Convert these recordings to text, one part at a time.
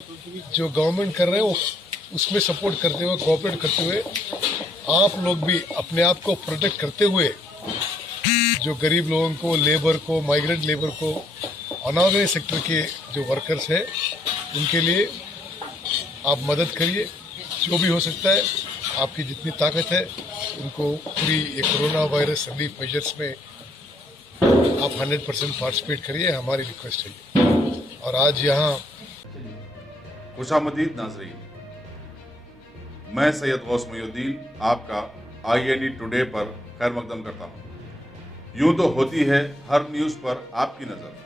जो गवर्नमेंट कर रहे हैं उसमें सपोर्ट करते हुए, कोऑपरेट करते हुए आप लोग भी अपने आप को प्रोटेक्ट करते हुए जो गरीब लोगों को, लेबर को, माइग्रेंट लेबर को, अनऑर्गेनाइज सेक्टर के जो वर्कर्स हैं उनके लिए आप मदद करिए। जो भी हो सकता है, आपकी जितनी ताकत है उनको पूरी ये कोरोना वायरस रिलीफ मेजर्स में आप 100% पार्टिसिपेट करिए, हमारी रिक्वेस्ट है ये। और आज यहाँ खुशामदीद नाजरीन, मैं सैयद गौस मोइनुद्दीन आपका INE टुडे पर खैर मकदम करता हूँ। यूं तो होती है हर न्यूज़ पर आपकी नज़र,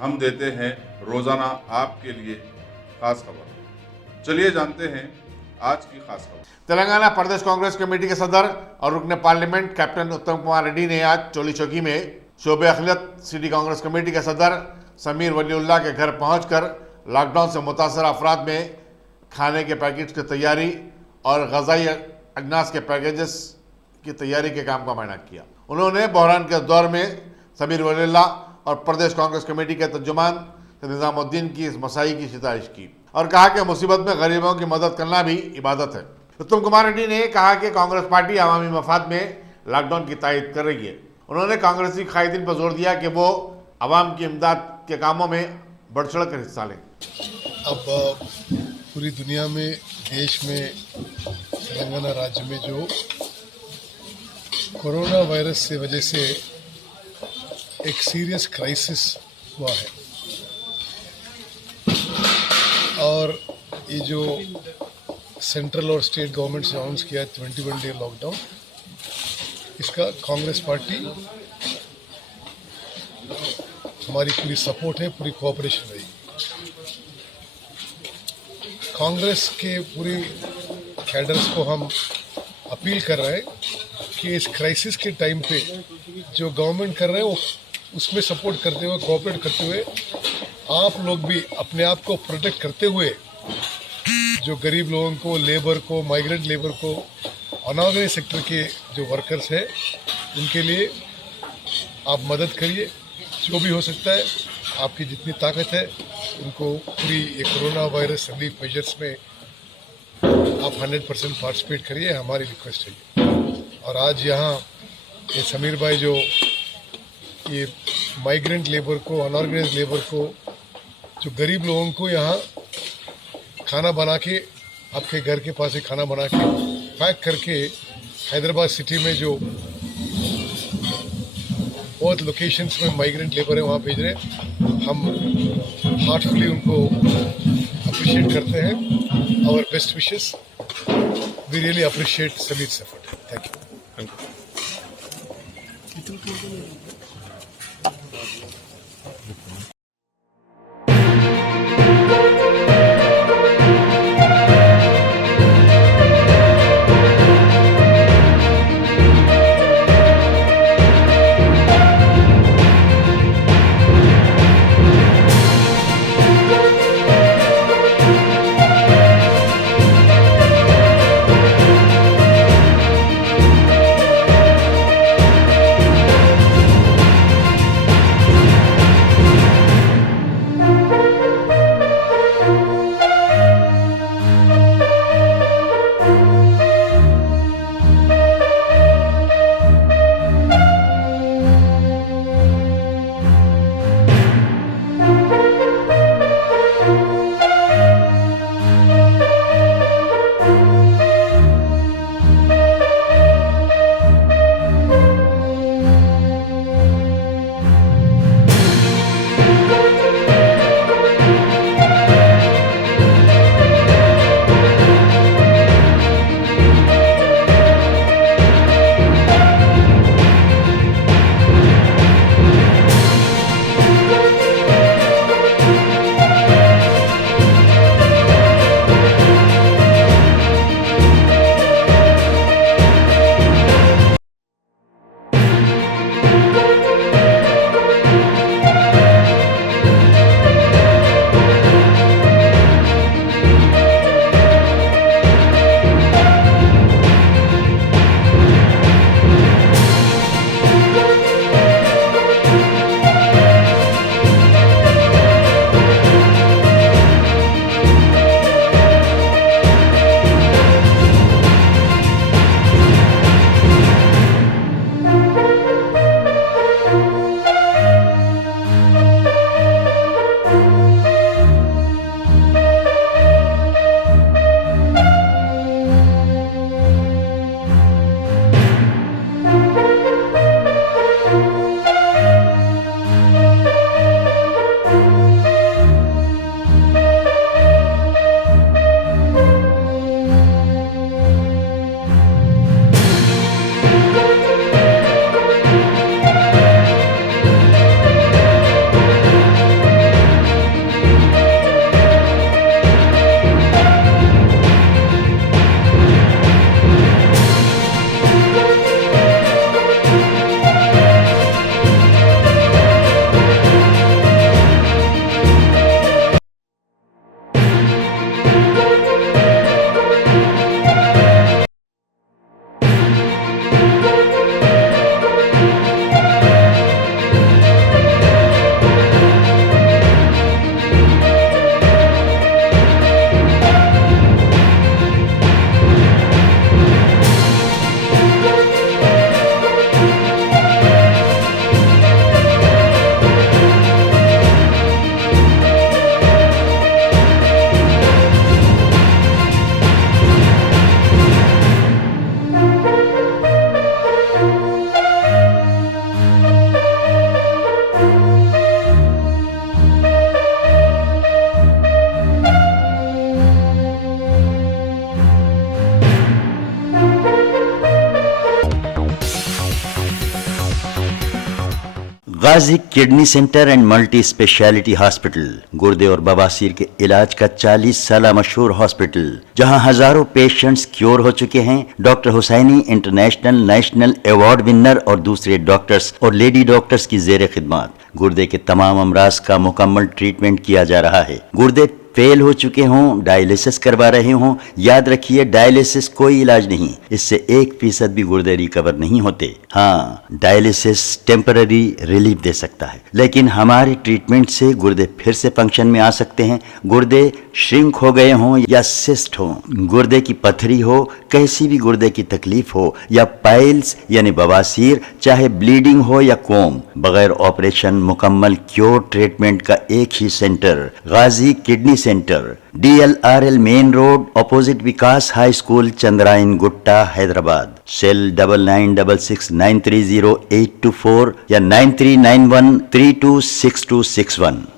हम देते हैं रोज़ाना आपके लिए खास खबर। चलिए जानते हैं आज की खास खबर। तेलंगाना प्रदेश कांग्रेस कमेटी के सदर और रुकने पार्लियामेंट कैप्टन उत्तम कुमार रेड्डी ने आज चोली चौकी में शोबे अखिलत सिटी कांग्रेस कमेटी के सदर समीर वलीउल्लाह के घर पहुंचकर लॉकडाउन से मुतासर अफराद में खाने के पैकेट्स की तैयारी और गजाई अजनास के पैकेजेस की तैयारी के काम का मायना किया। उन्होंने बहरान के दौर में समीर वलीउल्लाह और प्रदेश कांग्रेस कमेटी के तर्जुमान निजामुद्दीन की इस मसाई की सिफारिश की और कहा कि मुसीबत में गरीबों की मदद करना भी इबादत है। उत्तम कुमार रेड्डी ने कहा कि कांग्रेस पार्टी अवामी मफाद में लॉकडाउन की तायद कर रही है। उन्होंने कांग्रेसी कायदीन पर जोर दिया कि वो अवाम की इमदाद के कामों में बढ़ चढ़ कर हिस्सा लें। अब पूरी दुनिया में, देश में, तेलंगाना राज्य में जो कोरोना वायरस से वजह से एक सीरियस क्राइसिस हुआ है और ये जो सेंट्रल और स्टेट गवर्नमेंट से अनाउंस किया है 21 डे लॉकडाउन, इसका कांग्रेस पार्टी हमारी पूरी सपोर्ट है, पूरी कोऑपरेशन रहेगी। कांग्रेस के पूरी कैडर्स को हम अपील कर रहे हैं कि इस क्राइसिस के टाइम पे जो गवर्नमेंट कर रहे हैं उसमें सपोर्ट करते हुए, कोऑपरेट करते हुए आप लोग भी अपने आप को प्रोटेक्ट करते हुए जो गरीब लोगों को, लेबर को, माइग्रेंट लेबर को, अनऑर्गेनाइज सेक्टर के जो वर्कर्स हैं उनके लिए आप मदद करिए। जो भी हो सकता है, आपकी जितनी ताकत है उनको पूरी ये कोरोना वायरस रिलीफ मेजर्स में आप 100% पार्टिसिपेट करिए, हमारी रिक्वेस्ट है ये। और आज यहाँ ये समीर भाई जो ये माइग्रेंट लेबर को, अनऑर्गेनाइज लेबर को, जो गरीब लोगों को यहाँ खाना बना के, आपके घर के पास ही खाना बना के पैक करके हैदराबाद सिटी में जो बहुत लोकेशंस में माइग्रेंट लेबर है वहाँ भेज रहे हैं। हम हार्टफुली उनको अप्रिशिएट करते हैं। Our best wishes, we really appreciate Sameer's effort. Thank you. Ghazi kidney centre and multi speciality hospital, गुर्दे और बवासीर के इलाज का 40 साल मशहूर हॉस्पिटल, जहां हजारों पेशेंट्स क्योर हो चुके हैं। Doctor Husaini international national award winner और दूसरे डॉक्टर्स और लेडी डॉक्टर्स की जेर खिदमत गुर्दे के तमाम अमराज का मुकम्मल ट्रीटमेंट किया जा रहा है। गुर्दे फेल हो चुके हों, डायलिसिस करवा रहे हों, याद रखिए डायलिसिस कोई इलाज नहीं, इससे 1% भी गुर्दे रिकवर नहीं होते। हाँ, डायलिसिस टेम्पररी रिलीफ दे सकता है, लेकिन हमारे ट्रीटमेंट से गुर्दे फिर से फंक्शन में आ सकते हैं। गुर्दे श्रिंक हो गए हों या सिस्ट हो, गुर्दे की पथरी हो, कैसी भी गुर्दे की तकलीफ हो या पाइल्स यानी बवासीर, चाहे ब्लीडिंग हो या कोम, बगैर ऑपरेशन मुकम्मल क्योर ट्रीटमेंट का एक ही centre, Ghazi kidney centre, DLRL main road, opposite Vikas high school, Chandrayan Gutta, Hyderabad. Cell 9966930824 या 9391326261।